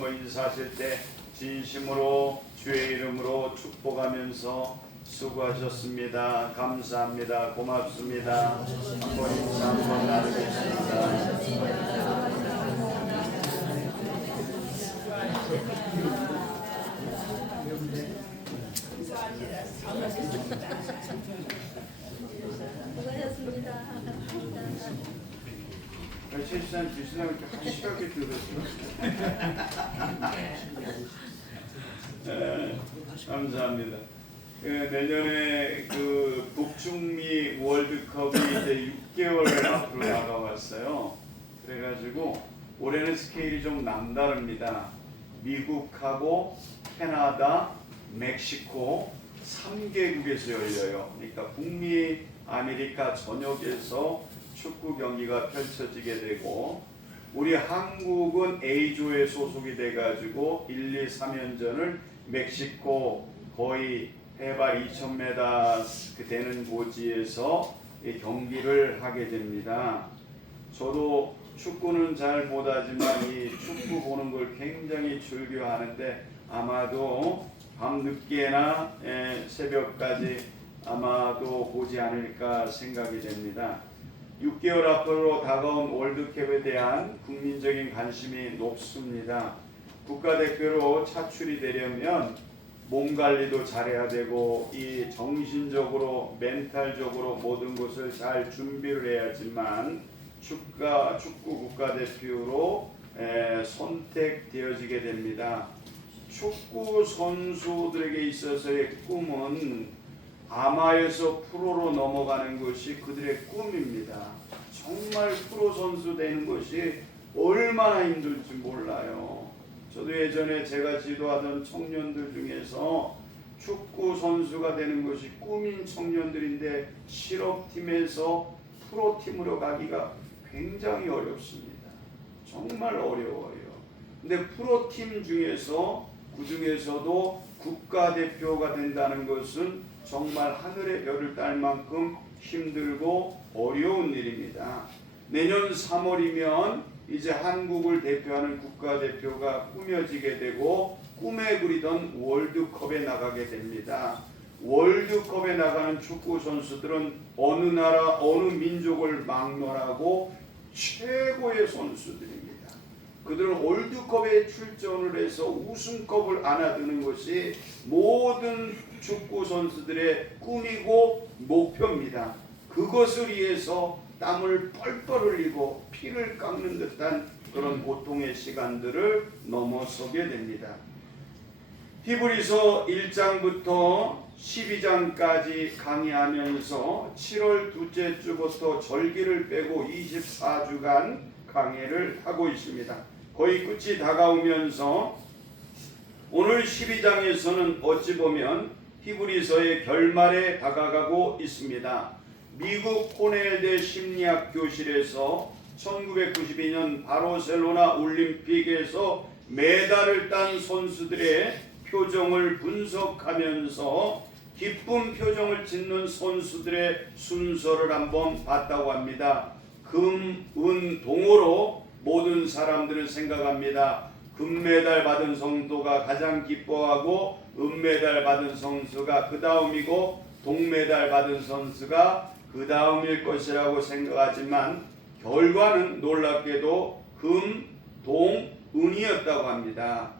한번 인사하실 때 진심으로 주의 이름으로 축복하면서 수고하셨습니다. 감사합니다. 고맙습니다. 한번 인사 한번 나누겠습니다. 최수산 주시라고 이렇게 한시하게 들었어요. 감사합니다. 내년에 그 북중미 월드컵이 이제 6개월 앞으로 다가왔어요. 그래가지고 올해는 스케일이 좀 남다릅니다. 미국하고 캐나다, 멕시코 3개국에서 열려요. 그러니까 북미 아메리카 전역에서 축구 경기가 펼쳐지게 되고, 우리 한국은 A조에 소속이 돼가지고 1, 2, 3연전을 멕시코 거의 해발 2,000m 되는 고지에서 경기를 하게 됩니다. 저도 축구는 잘 못하지만 이 축구 보는 걸 굉장히 즐겨하는데, 아마도 밤늦게나 새벽까지 아마도 보지 않을까 생각이 됩니다. 6개월 앞으로 다가온 월드컵에 대한 국민적인 관심이 높습니다. 국가대표로 차출이 되려면 몸 관리도 잘해야 되고, 이 정신적으로 멘탈적으로 모든 것을 잘 준비를 해야지만 축구 국가대표로 선택되어지게 됩니다. 축구 선수들에게 있어서의 꿈은 아마에서 프로로 넘어가는 것이 그들의 꿈입니다. 정말 프로 선수 되는 것이 얼마나 힘들지 몰라요. 저도 예전에 제가 지도하던 청년들 중에서 축구 선수가 되는 것이 꿈인 청년들인데, 실업팀에서 프로팀으로 가기가 굉장히 어렵습니다. 정말 어려워요. 근데 프로팀 중에서 그 중에서도 국가대표가 된다는 것은 정말 하늘의 별을 딸 만큼 힘들고 어려운 일입니다. 내년 3월이면 이제 한국을 대표하는 국가대표가 꾸며지게 되고, 꿈에 그리던 월드컵에 나가게 됩니다. 월드컵에 나가는 축구 선수들은 어느 나라 어느 민족을 막론하고 최고의 선수들입니다. 그들은 월드컵에 출전을 해서 우승컵을 안아드는 것이 모든 축구 선수들의 꿈이고 목표입니다. 그것을 위해서 땀을 뻘뻘 흘리고 피를 깎는 듯한 그런 고통의 시간들을 넘어서게 됩니다. 히브리서 1장부터 12장까지 강의하면서 7월 둘째 주부터 절기를 빼고 24주간 강의를 하고 있습니다. 거의 끝이 다가오면서 오늘 12장에서는 어찌 보면 히브리서의 결말에 다가가고 있습니다. 미국 코넬대 심리학 교실에서 1992년 바르셀로나 올림픽에서 메달을 딴 선수들의 표정을 분석하면서 기쁜 표정을 짓는 선수들의 순서를 한번 봤다고 합니다. 금, 은, 동으로 모든 사람들은 생각합니다. 금메달 받은 성도가 가장 기뻐하고, 은메달 받은 선수가 그 다음이고, 동메달 받은 선수가 그 다음일 것이라고 생각하지만, 결과는 놀랍게도 금, 동, 은이었다고 합니다.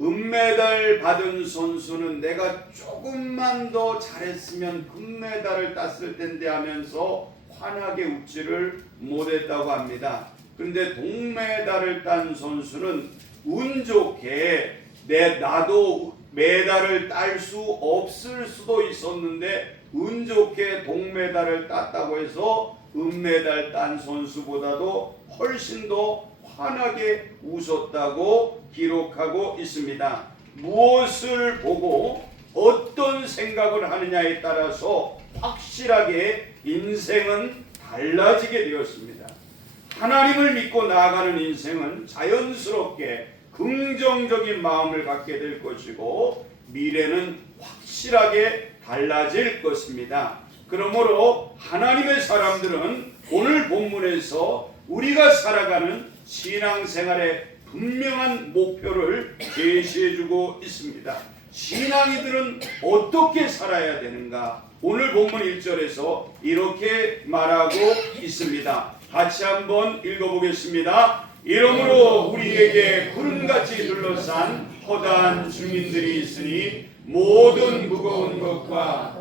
은메달 받은 선수는 내가 조금만 더 잘했으면 금메달을 땄을 텐데 하면서 환하게 웃지를 못했다고 합니다. 그런데 동메달을 딴 선수는 운 좋게 나도 메달을 딸 수 없을 수도 있었는데 운 좋게 동메달을 땄다고 해서 은메달 딴 선수보다도 훨씬 더 환하게 웃었다고 기록하고 있습니다. 무엇을 보고 어떤 생각을 하느냐에 따라서 확실하게 인생은 달라지게 되었습니다. 하나님을 믿고 나아가는 인생은 자연스럽게 긍정적인 마음을 갖게 될 것이고, 미래는 확실하게 달라질 것입니다. 그러므로 하나님의 사람들은 오늘 본문에서 우리가 살아가는 신앙생활의 분명한 목표를 제시해주고 있습니다. 신앙이들은 어떻게 살아야 되는가? 오늘 본문 1절에서 이렇게 말하고 있습니다. 같이 한번 읽어보겠습니다. 이러므로 우리에게 구름같이 둘러싼 허다한 주민들이 있으니 모든 무거운 것과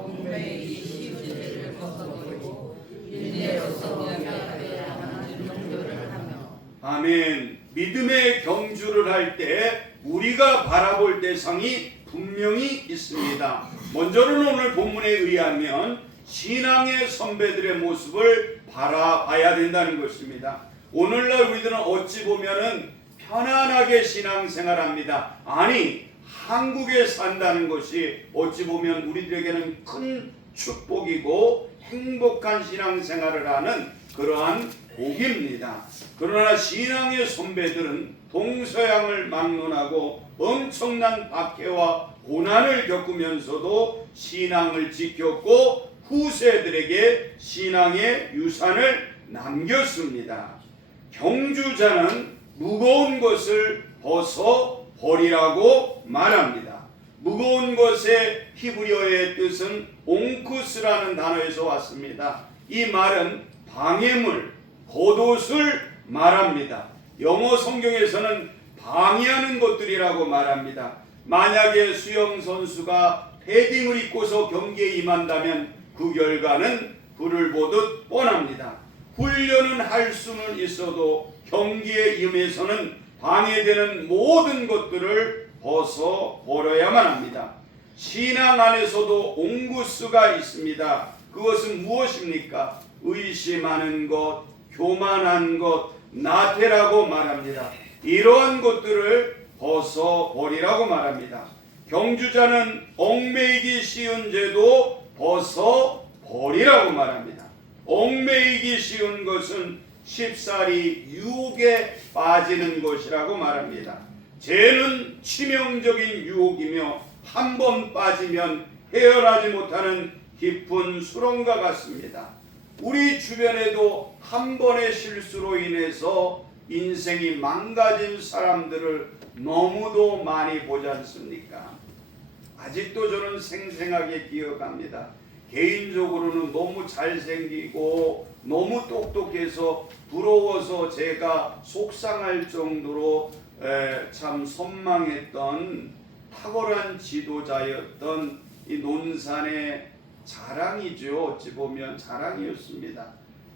아멘. 믿음의 경주를 할 때 우리가 바라볼 대상이 분명히 있습니다. 먼저는 오늘 본문에 의하면 신앙의 선배들의 모습을 바라봐야 된다는 것입니다. 오늘날 우리들은 어찌 보면은 편안하게 신앙생활합니다. 아니, 한국에 산다는 것이 어찌 보면 우리들에게는 큰 축복이고 행복한 신앙생활을 하는 그러한 복입니다. 그러나 신앙의 선배들은 동서양을 막론하고 엄청난 박해와 고난을 겪으면서도 신앙을 지켰고 후세들에게 신앙의 유산을 남겼습니다. 경주자는 무거운 것을 벗어 버리라고 말합니다. 무거운 것의 히브리어의 뜻은 옹쿠스라는 단어에서 왔습니다. 이 말은 방해물, 겉옷을 말합니다. 영어 성경에서는 방해하는 것들이라고 말합니다. 만약에 수영 선수가 패딩을 입고서 경기에 임한다면 그 결과는 불을 보듯 뻔합니다. 훈련은 할 수는 있어도 경기에 임해서는 방해되는 모든 것들을 벗어 버려야만 합니다. 신앙 안에서도 옹구스가 있습니다. 그것은 무엇입니까? 의심하는 것, 교만한 것, 나태라고 말합니다. 이러한 것들을 벗어 버리라고 말합니다. 경주자는 얽매이기 쉬운 죄도 벗어 버리라고 말합니다. 얽매이기 쉬운 것은 쉽사리 유혹에 빠지는 것이라고 말합니다. 죄는 치명적인 유혹이며 한 번 빠지면 헤어나지 못하는 깊은 수렁과 같습니다. 우리 주변에도 한 번의 실수로 인해서 인생이 망가진 사람들을 너무도 많이 보지 않습니까? 아직도 저는 생생하게 기억합니다. 개인적으로는 너무 잘생기고 너무 똑똑해서 부러워서 제가 속상할 정도로 참 선망했던 탁월한 지도자였던 이 논산의 자랑이죠. 어찌 보면 자랑이었습니다.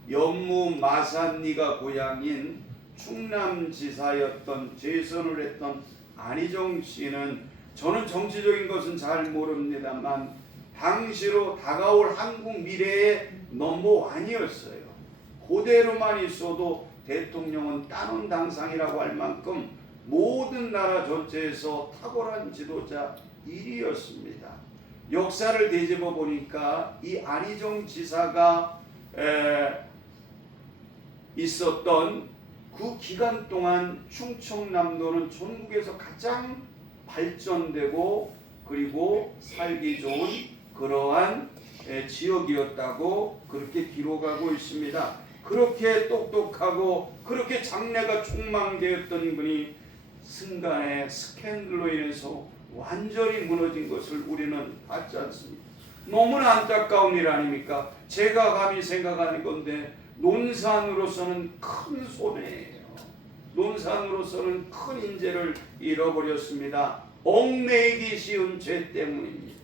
연무 마산리가 고향인 충남지사였던 재선을 했던 안희정 씨는 저는 정치적인 것은 잘 모릅니다만 당시로 다가올 한국 미래의 넘버원이었어요. 그대로만 있어도 대통령은 따놓은 당상이라고 할 만큼 모든 나라 전체에서 탁월한 지도자 1위였습니다. 역사를 되짚어 보니까 이 안희정 지사가 있었던 그 기간 동안 충청남도는 전국에서 가장 발전되고 그리고 살기 좋은 그러한 지역이었다고 그렇게 기록하고 있습니다. 그렇게 똑똑하고 그렇게 장래가 촉망되었던 분이 순간의 스캔들로 인해서 완전히 무너진 것을 우리는 봤지 않습니까? 너무나 안타까운 일 아닙니까? 제가 감히 생각하는 건데 논산으로서는 큰 손해예요. 논산으로서는 큰 인재를 잃어버렸습니다. 얽매이기 쉬운 죄 때문입니다.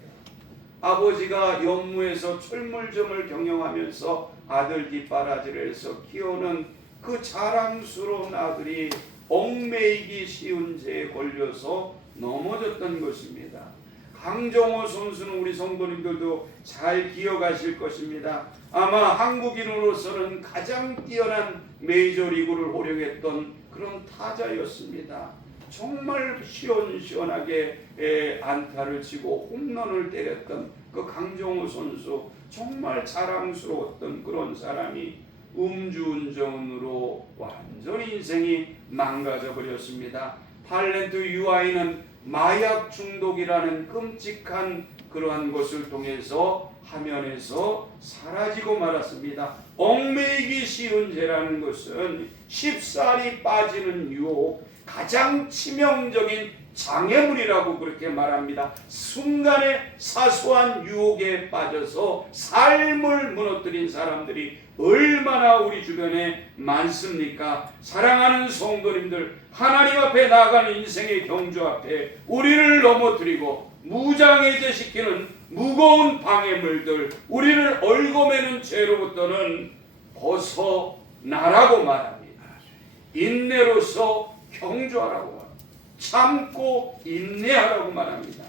아버지가 연무에서 철물점을 경영하면서 아들 뒷바라지를 해서 키우는 그 자랑스러운 아들이 얽매이기 쉬운 죄에 걸려서 넘어졌던 것입니다. 강정호 선수는 우리 성도님들도 잘 기억하실 것입니다. 아마 한국인으로서는 가장 뛰어난 메이저리그를 호령했던 그런 타자였습니다. 정말 시원시원하게 안타를 치고 홈런을 때렸던 그 강정호 선수, 정말 자랑스러웠던 그런 사람이 음주운전으로 완전히 인생이 망가져 버렸습니다. 탤런트 유아인은 마약 중독이라는 끔찍한 그러한 것을 통해서 화면에서 사라지고 말았습니다. 얽매이기 쉬운 죄라는 것은 쉽사리 빠지는 유혹, 가장 치명적인 장애물이라고 그렇게 말합니다. 순간의 사소한 유혹에 빠져서 삶을 무너뜨린 사람들이 얼마나 우리 주변에 많습니까? 사랑하는 성도님들, 하나님 앞에 나아가는 인생의 경주 앞에 우리를 넘어뜨리고 무장해제시키는 무거운 방해물들, 우리를 얽어매는 죄로부터는 벗어나라고 말합니다. 인내로서 경주하라고 말합니다. 참고 인내하라고 말합니다.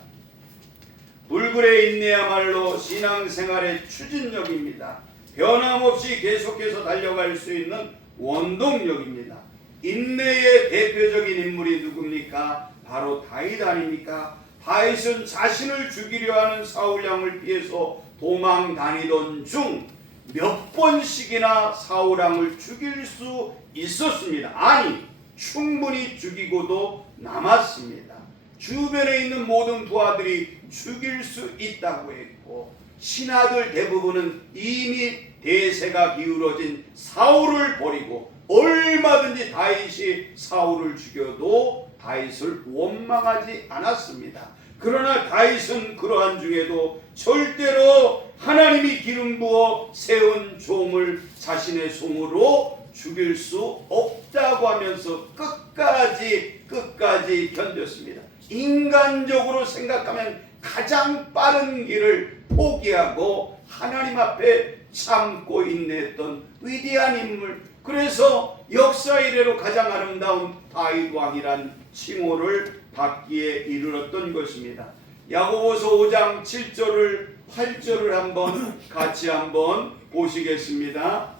불굴의 인내야말로 신앙생활의 추진력입니다. 변함없이 계속해서 달려갈 수 있는 원동력입니다. 인내의 대표적인 인물이 누굽니까? 바로 다윗 아닙니까? 다윗은 자신을 죽이려 하는 사울 왕을 피해서 도망 다니던 중 몇 번씩이나 사울 왕을 죽일 수 있었습니다. 아니, 충분히 죽이고도 남았습니다. 주변에 있는 모든 부하들이 죽일 수 있다고 했고, 신하들 대부분은 이미 대세가 기울어진 사울을 버리고 얼마든지 다윗이 사울을 죽여도 다윗을 원망하지 않았습니다. 그러나 다윗은 그러한 중에도 절대로 하나님이 기름 부어 세운 종을 자신의 종으로 죽일 수 없다고 하면서 끝까지 견뎠습니다. 인간적으로 생각하면 가장 빠른 길을 포기하고 하나님 앞에 참고 인내했던 위대한 인물, 그래서 역사 이래로 가장 아름다운 다윗 왕이란 칭호를 받기에 이르렀던 것입니다. 야고보서 5장 7절을 8절을 한번 같이 한번 보시겠습니다.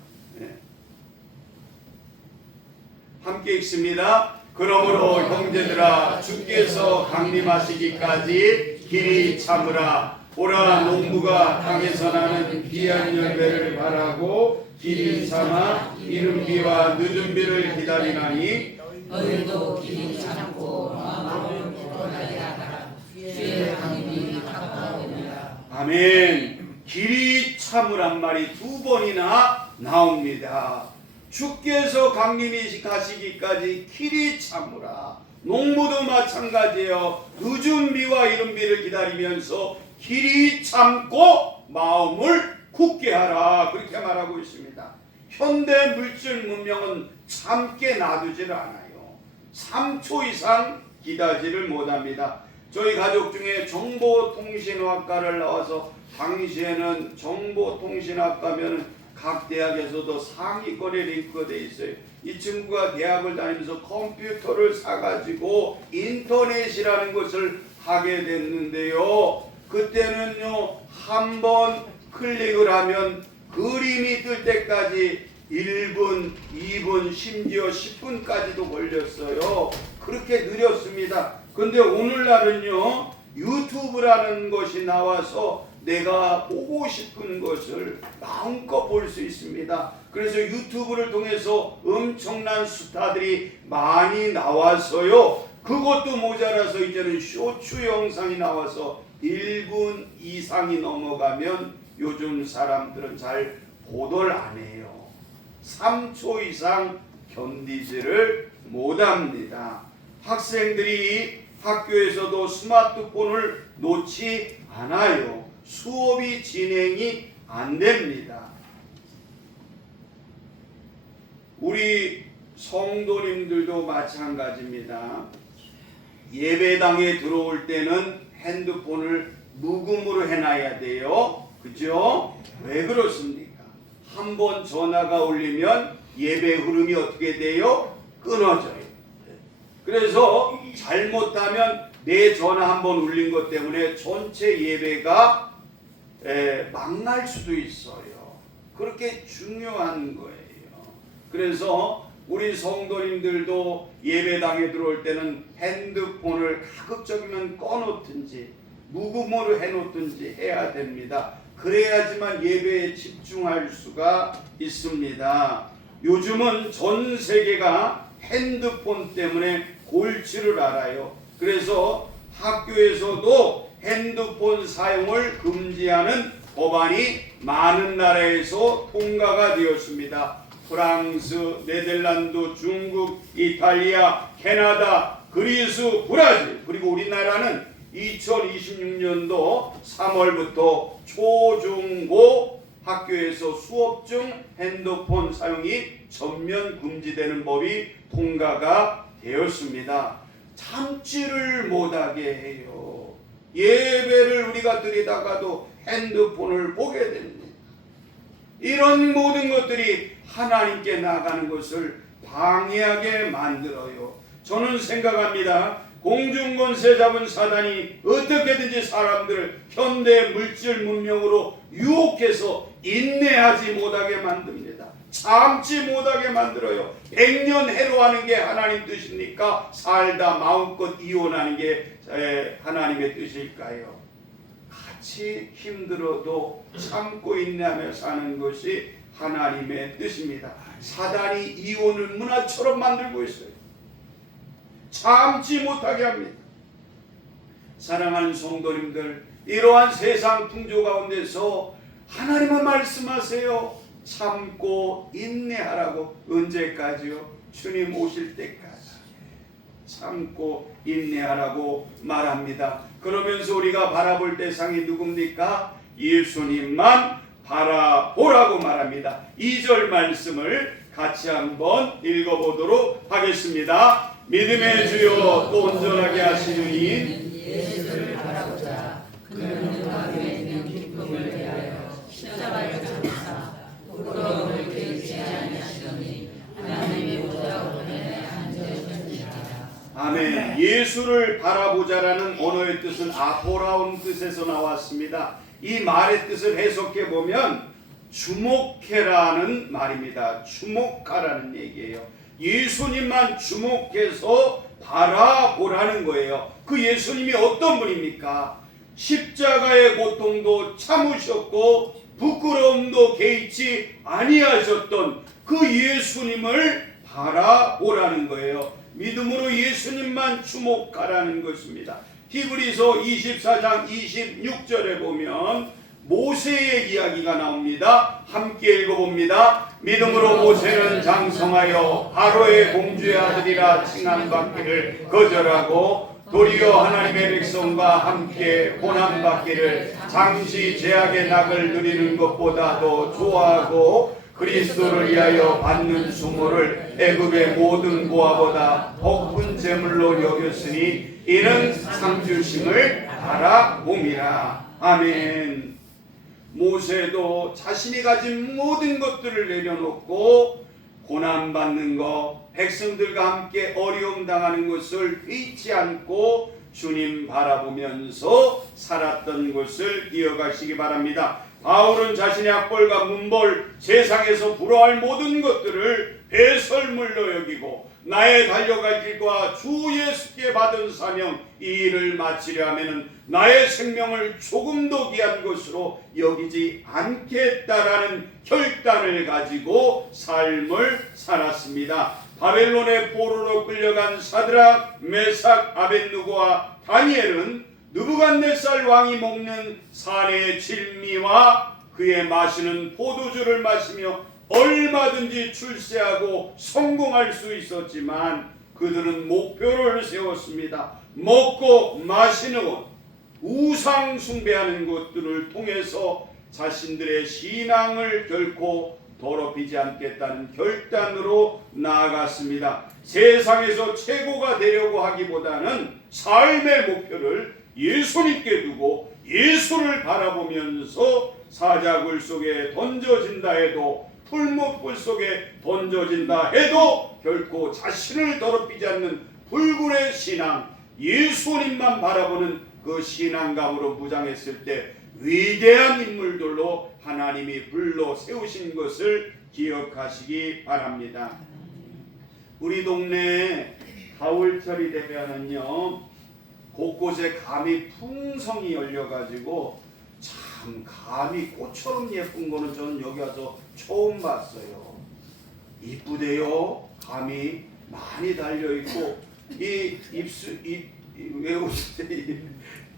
함께 읽습니다. 그러므로 형제들아, 주께서 강림하시기까지 길이 참으라. 보라, 농부가 땅에서 나는 귀한 열매를 바라고 길이 참아 이른 비와 늦은 비를 기다리나니 너희도 길이 참고 마음을 굳건하게 하라. 주의 강림이 가까우니라. 아멘. 길이 참으란 말이 두 번이나 나옵니다. 주께서 강림이 가시기까지 길이 참으라. 농부도 마찬가지예요. 늦은 비와 이른 비를 기다리면서 길이 참고 마음을 굳게 하라, 그렇게 말하고 있습니다. 현대 물질 문명은 참게 놔두지를 않아요. 3초 이상 기다리지를 못합니다. 저희 가족 중에 정보통신학과를 나와서, 당시에는 정보통신학과면 각 대학에서도 상위권에 링크가 돼 있어요. 이 친구가 대학을 다니면서 컴퓨터를 사가지고 인터넷이라는 것을 하게 됐는데요. 그때는요, 한번 클릭을 하면 그림이 뜰 때까지 1분, 2분, 심지어 10분까지도 걸렸어요. 그렇게 느렸습니다. 근데 오늘날은요, 유튜브라는 것이 나와서 내가 보고 싶은 것을 마음껏 볼 수 있습니다. 그래서 유튜브를 통해서 엄청난 스타들이 많이 나와서요, 그것도 모자라서 이제는 쇼츠 영상이 나와서 1분 이상이 넘어가면 요즘 사람들은 잘 보도를 안 해요. 3초 이상 견디지를 못합니다. 학생들이 학교에서도 스마트폰을 놓지 않아요. 수업이 진행이 안 됩니다. 우리 성도님들도 마찬가지입니다. 예배당에 들어올 때는 핸드폰을 묵음으로 해놔야 돼요. 그죠? 왜 그렇습니까? 한번 전화가 울리면 예배 흐름이 어떻게 돼요? 끊어져요. 그래서 잘못하면 내 전화 한번 울린 것 때문에 전체 예배가 망할 수도 있어요. 그렇게 중요한 거예요. 그래서 우리 성도님들도 예배당에 들어올 때는 핸드폰을 가급적이면 꺼놓든지 묵음으로 해놓든지 해야 됩니다. 그래야지만 예배에 집중할 수가 있습니다. 요즘은 전 세계가 핸드폰 때문에 골치를 앓아요. 그래서 학교에서도 핸드폰 사용을 금지하는 법안이 많은 나라에서 통과가 되었습니다. 프랑스, 네덜란드, 중국, 이탈리아, 캐나다, 그리스, 브라질, 그리고 우리나라는 2026년도 3월부터 초중고 학교에서 수업 중 핸드폰 사용이 전면 금지되는 법이 통과가 되었습니다. 참지를 못하게 해요. 예배를 우리가 드리다가도 핸드폰을 보게 됩니다. 이런 모든 것들이 하나님께 나가는 것을 방해하게 만들어요. 저는 생각합니다. 공중권세 잡은 사단이 어떻게든지 사람들을 현대 물질 문명으로 유혹해서 인내하지 못하게 만듭니다. 참지 못하게 만들어요. 100년 해로하는 게 하나님 뜻입니까? 살다 마음껏 이혼하는 게 하나님의 뜻일까요? 같이 힘들어도 참고 인내하며 사는 것이 하나님의 뜻입니다. 사단이 이혼을 문화처럼 만들고 있어요. 참지 못하게 합니다. 사랑하는 성도님들, 이러한 세상 풍조 가운데서 하나님은 말씀하세요. 참고 인내하라고. 언제까지요? 주님 오실 때까지 참고 인내하라고 말합니다. 그러면서 우리가 바라볼 대상이 누굽니까? 예수님만 바라보라고 말합니다. 2절 말씀을 같이 한번 읽어보도록 하겠습니다. 믿음의 주여 또 온전하게 하시느니 예수를 바라보자. 그는 누가 있는 기쁨을 위하여 십자가를 장사 부끄러움을 깨지 아니하시더니 하나님의 보좌우편에 앉으셨느니라. 아멘. 예수를 바라보자라는 언어의 뜻은 아포라온 뜻에서 나왔습니다. 이 말의 뜻을 해석해 보면 주목해라는 말입니다. 주목하라는 얘기예요. 예수님만 주목해서 바라보라는 거예요. 그 예수님이 어떤 분입니까? 십자가의 고통도 참으셨고 부끄러움도 개의치 아니하셨던 그 예수님을 바라보라는 거예요. 믿음으로 예수님만 주목하라는 것입니다. 히브리서 24장 26절에 보면 모세의 이야기가 나옵니다. 함께 읽어봅니다. 믿음으로 모세는 장성하여 바로의 공주의 아들이라 칭함받기를 거절하고 도리어 하나님의 백성과 함께 고난받기를 잠시 죄악의 낙을 누리는 것보다도 좋아하고 그리스도를 위하여 받는 수모를 애굽의 모든 보화보다 복큰 제물로 여겼으니 이는 상주심을 바라봄이라. 아멘. 모세도 자신이 가진 모든 것들을 내려놓고 고난받는 것, 백성들과 함께 어려움 당하는 것을 잊지 않고 주님 바라보면서 살았던 것을 기억하시기 바랍니다. 바울은 자신의 학벌과 문벌, 세상에서 부러워할 모든 것들을 배설물로 여기고 나의 달려갈 길과 주 예수께 받은 사명 이 일을 마치려 하면은 나의 생명을 조금도 귀한 것으로 여기지 않겠다라는 결단을 가지고 삶을 살았습니다. 바벨론의 포로로 끌려간 사드락, 메삭, 아벳느고와 다니엘은 느부갓네살 왕이 먹는 사내의 질미와 그의 마시는 포도주를 마시며 얼마든지 출세하고 성공할 수 있었지만 그들은 목표를 세웠습니다. 먹고 마시는 것, 우상 숭배하는 것들을 통해서 자신들의 신앙을 결코 더럽히지 않겠다는 결단으로 나아갔습니다. 세상에서 최고가 되려고 하기보다는 삶의 목표를 예수님께 두고 예수를 바라보면서 사자굴 속에 던져진다 해도 풀무불 속에 던져진다 해도 결코 자신을 더럽히지 않는 불굴의 신앙, 예수님만 바라보는 그 신앙감으로 무장했을 때 위대한 인물들로 하나님이 불러 세우신 것을 기억하시기 바랍니다. 우리 동네에 가을철이 되면은요 곳곳에 감이 풍성히 열려가지고 참 감이 꽃처럼 예쁜 거는 저는 여기 와서 처음 봤어요. 이쁘대요. 감이 많이 달려있고 이 입술 왜 웃으세요?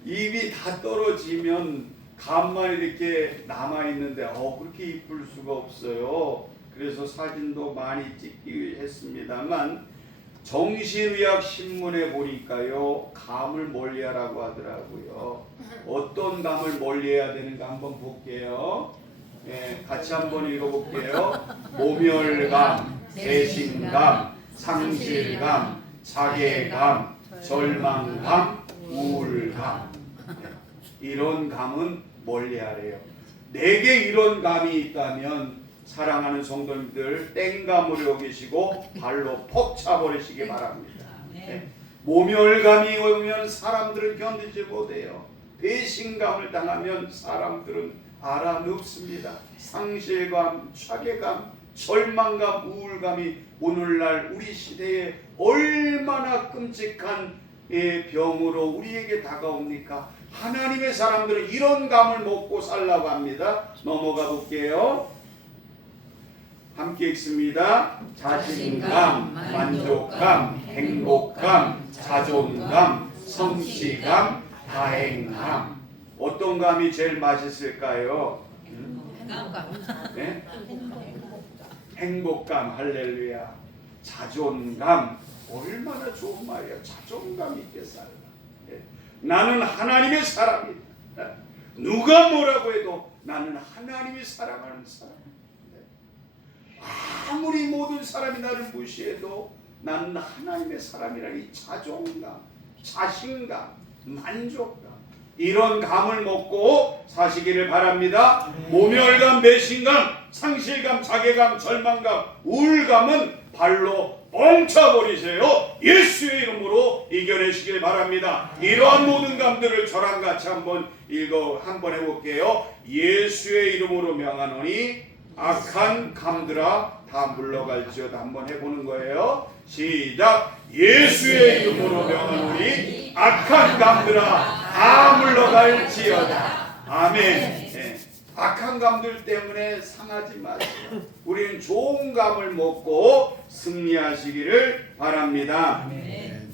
입이 다 떨어지면 감만 이렇게 남아있는데 그렇게 이쁠 수가 없어요. 그래서 사진도 많이 찍기 했습니다만 정신의학 신문에 보니까요, 감을 멀리하라고 하더라고요. 어떤 감을 멀리해야 되는가 한번 볼게요. 예, 같이 한번 읽어볼게요. 모멸감, 배신감, 상실감, 자괴감, 절망감, 우울감. 이런 감은 멀리하래요. 내게 이런 감이 있다면 사랑하는 성도님들 땡감으로 여기시고 발로 퍽 차버리시기 바랍니다. 모멸감이 오면 사람들은 견디지 못해요. 배신감을 당하면 사람들은 알아눕습니다. 상실감, 자괴감, 절망감, 우울감이 오늘날 우리 시대에 얼마나 끔찍한 병으로 우리에게 다가옵니까? 하나님의 사람들은 이런 감을 먹고 살라고 합니다. 넘어가 볼게요. 함께 읽습니다. 자신감, 만족감, 행복감, 자존감, 성취감, 다행감. 어떤 감이 제일 맛있을까요? 네? 행복감, 할렐루야. 자존감, 얼마나 좋은 말이야. 자존감 있게 살라. 네. 나는 하나님의 사람이다. 누가 뭐라고 해도 나는 하나님이 사랑하는 사람. 아무리 모든 사람이 나를 무시해도 나는 하나님의 사람이라는 이 자존감, 자신감, 만족감, 이런 감을 먹고 사시기를 바랍니다. 모멸감, 배신감, 상실감, 자괴감, 절망감, 우울감은 발로 뻥쳐버리세요. 예수의 이름으로 이겨내시길 바랍니다. 이러한 모든 감들을 저랑 같이 한번 해볼게요. 예수의 이름으로 명하노니 악한 감들아 다 물러갈지어다. 한번 해보는 거예요. 시작. 예수의 이름으로 명하노니 악한 감들아 다 물러갈지어다. 아멘. 네. 악한 감들 때문에 상하지 마세요. 우리는 좋은 감을 먹고 승리하시기를 바랍니다. 아멘.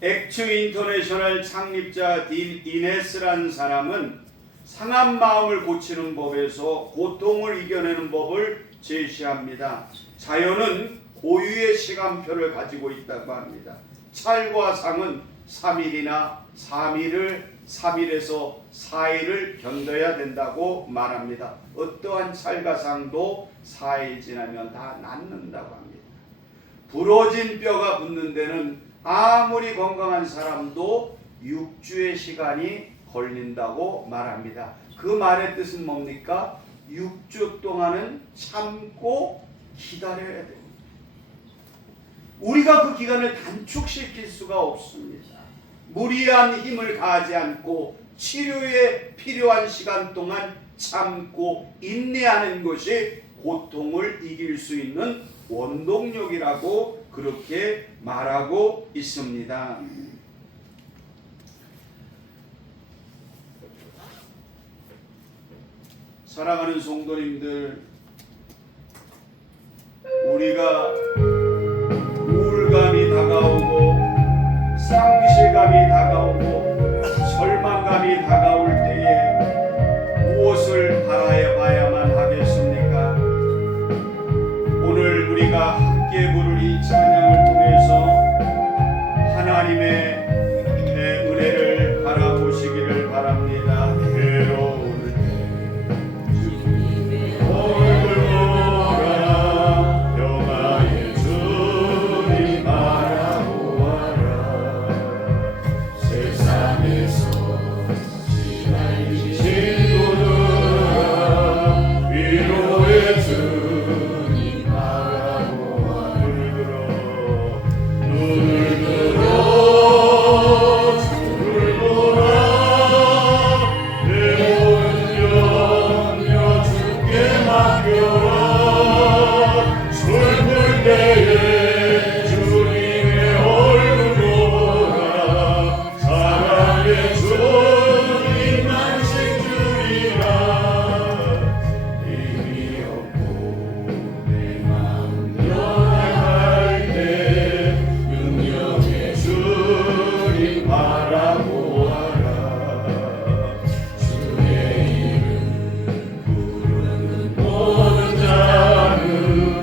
액츠 인터내셔널 창립자 딘 이네스라는 사람은 상한 마음을 고치는 법에서 고통을 이겨내는 법을 제시합니다. 자연은 고유의 시간표를 가지고 있다고 합니다. 찰과 상은 3일이나 3일에서 4일을 견뎌야 된다고 말합니다. 어떠한 찰과 상도 4일 지나면 다 낫는다고 합니다. 부러진 뼈가 붙는 데는 아무리 건강한 사람도 6주의 시간이 걸린다고 말합니다. 그 말의 뜻은 뭡니까? 6주 동안은 참고 기다려야 됩니다. 우리가 그 기간을 단축시킬 수가 없습니다. 무리한 힘을 가하지 않고 치료에 필요한 시간 동안 참고 인내하는 것이 고통을 이길 수 있는 원동력이라고 그렇게 말하고 있습니다. 사랑하는 성도님들, 우리가 우울감이 다가오고 상실감이 다가오고 절망감이 다가올 때에 무엇을 바라봐야만 하겠습니까? 오늘 우리가 함께 부를 이 찬양을 통해서 하나님의 은혜를 바라보시기를 바랍니다. 괴로운 모든 자는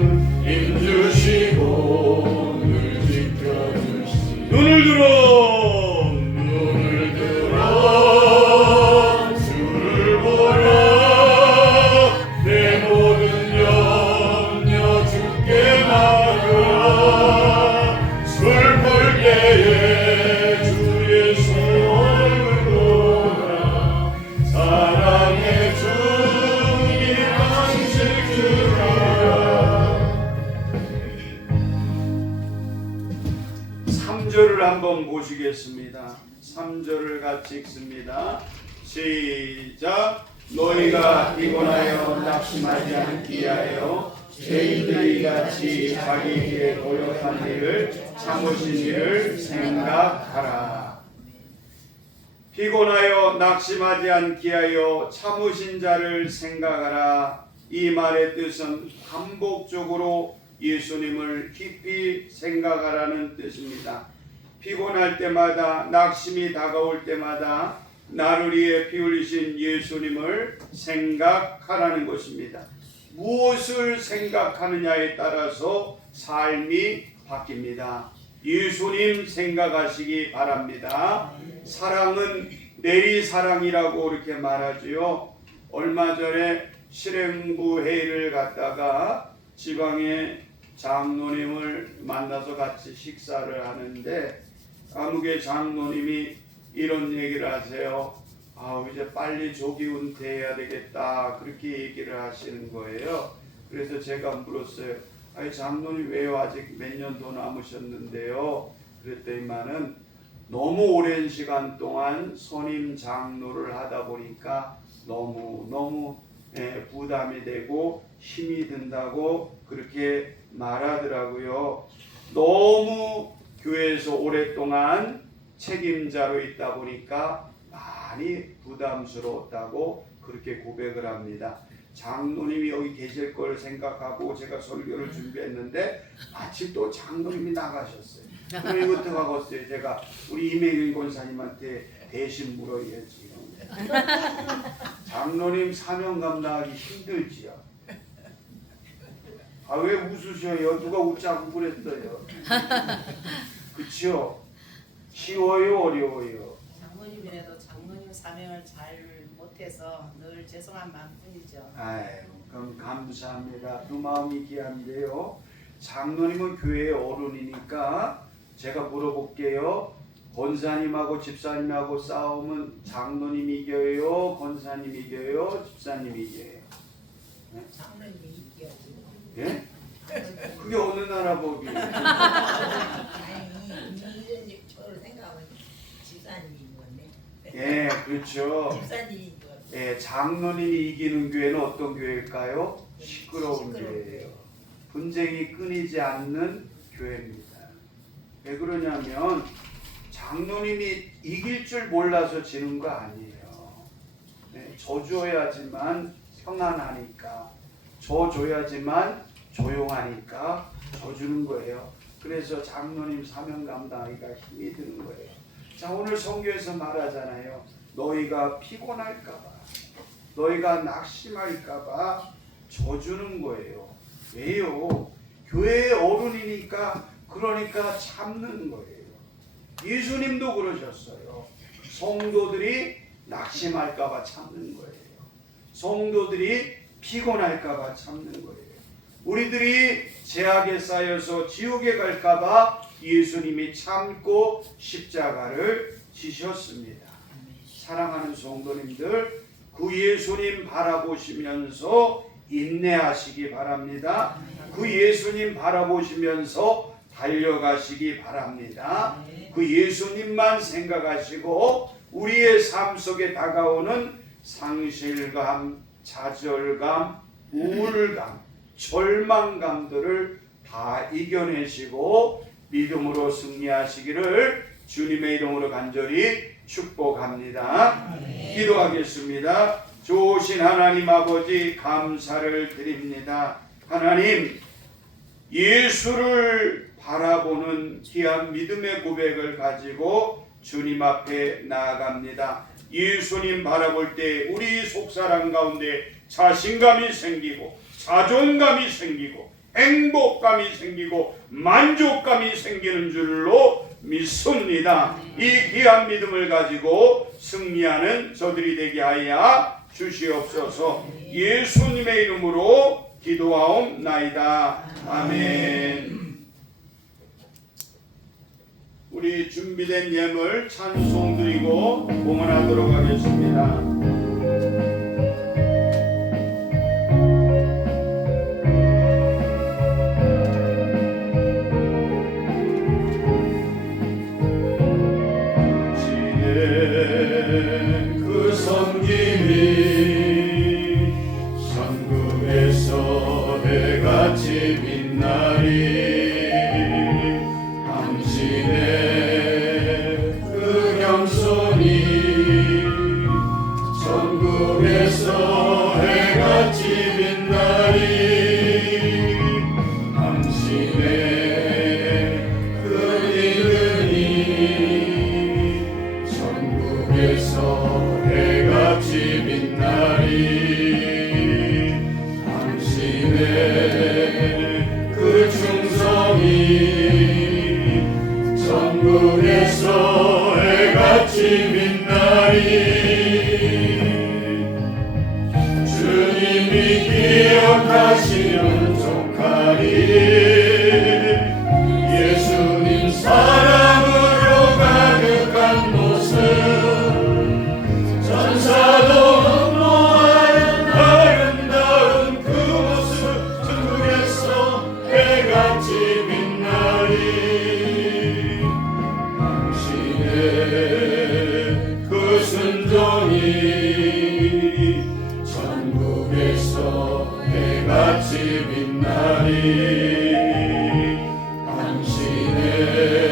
3절을 같이 읽습니다. 시작. 너희가 피곤하여 낙심하지 않기 위하여 죄인들이 같이 자기 길에 도역한 일을 참으신 일을 생각하라. 피곤하여 낙심하지 않기 위하여 참으신 자를 생각하라. 이 말의 뜻은 반복적으로 예수님을 깊이 생각하라는 뜻입니다. 피곤할 때마다, 낙심이 다가올 때마다 나를 위해 피 흘리신 예수님을 생각하라는 것입니다. 무엇을 생각하느냐에 따라서 삶이 바뀝니다. 예수님 생각하시기 바랍니다. 사랑은 내리사랑이라고 이렇게 말하지요. 얼마 전에 실행부 회의를 갔다가 지방의 장로님을 만나서 같이 식사를 하는데 감옥의 장로님이 이런 얘기를 하세요. 이제 빨리 조기 은퇴해야 되겠다, 그렇게 얘기를 하시는 거예요. 그래서 제가 물었어요. 장로님 왜요? 아직 몇 년 더 남으셨는데요? 그랬더니만은 너무 오랜 시간 동안 선임 장로를 하다 보니까 너무 부담이 되고 힘이 든다고 그렇게 말하더라고요. 너무 교회에서 오랫동안 책임자로 있다 보니까 많이 부담스러웠다고 그렇게 고백을 합니다. 장로님이 여기 계실 걸 생각하고 제가 설교를 준비했는데 마침 또 장로님이 나가셨어요. 그럼 이거 어떡하겠어요? 제가 우리 이명일 권사님한테 대신 물어야지. 장로님 사명 감당하기 힘들지요. 왜 웃으셔요? 누가 웃자고 그랬어요? 그쵸? 쉬워요? 어려워요? 장모님이라도 장모님 사명을 잘 못해서 늘 죄송한 마음뿐이죠. 그럼 감사합니다. 그 마음이 귀한데요. 장로님은 교회의 어른이니까 제가 물어볼게요. 권사님하고 집사님하고 싸우면 장로님이 이겨요? 권사님이 이겨요? 집사님이 이겨요? 장모님이 이겨요. 예? 그게 어느 나라 법이에요? 아니 이런 저를 생각하면 집사님이 이겼네. 예, 그렇죠. 집사님이 이겼어. 예, 장로님이 이기는 교회는 어떤 교회일까요? 시끄러운 시끄러운 교회예요. 분쟁이 끊이지 않는 교회입니다. 왜 그러냐면 장로님이 이길 줄 몰라서 지는 거 아니에요. 져줘야지만 평안하니까, 져줘야지만 조용하니까 져주는 거예요. 그래서 장로님 사명 감당하기가 힘이 드는 거예요. 자, 오늘 성경에서 말하잖아요. 너희가 피곤할까봐, 너희가 낙심할까봐 져주는 거예요. 왜요? 교회의 어른이니까, 그러니까 참는 거예요. 예수님도 그러셨어요. 성도들이 낙심할까봐 참는 거예요. 성도들이 피곤할까봐 참는 거예요. 우리들이 죄악에 쌓여서 지옥에 갈까봐 예수님이 참고 십자가를 지셨습니다. 사랑하는 성도님들, 그 예수님 바라보시면서 인내하시기 바랍니다. 그 예수님 바라보시면서 달려가시기 바랍니다. 그 예수님만 생각하시고 우리의 삶 속에 다가오는 상실감, 좌절감, 우울감, 절망감들을 다 이겨내시고 믿음으로 승리하시기를 주님의 이름으로 간절히 축복합니다. 기도하겠습니다. 좋으신 하나님 아버지, 감사를 드립니다. 하나님, 예수를 바라보는 귀한 믿음의 고백을 가지고 주님 앞에 나아갑니다. 예수님 바라볼 때 우리 속사람 가운데 자신감이 생기고 자존감이 생기고 행복감이 생기고 만족감이 생기는 줄로 믿습니다. 이 귀한 믿음을 가지고 승리하는 저들이 되게 하여 주시옵소서. 예수님의 이름으로 기도하옵나이다. 아멘. 우리 준비된 예물 찬송 드리고 공헌하도록 하겠습니다. 그 섬김이 천국에서 해같이 빛나리 당신의 그 겸손이 천국에서 해같이 빛나리 당신의 그 이름이 천국에서 해같이 빛나리 당신의 그 충성이 천국에서 해같이 빛나리 주님이 기억하시는 족하리 예수님 사랑으로 가득한 모습 천사도 눈노하는 아름다운 그 모습 천국에서 해같이 빛나리 당신의 그 순종이 천국에서 해같이 빛나리 당신의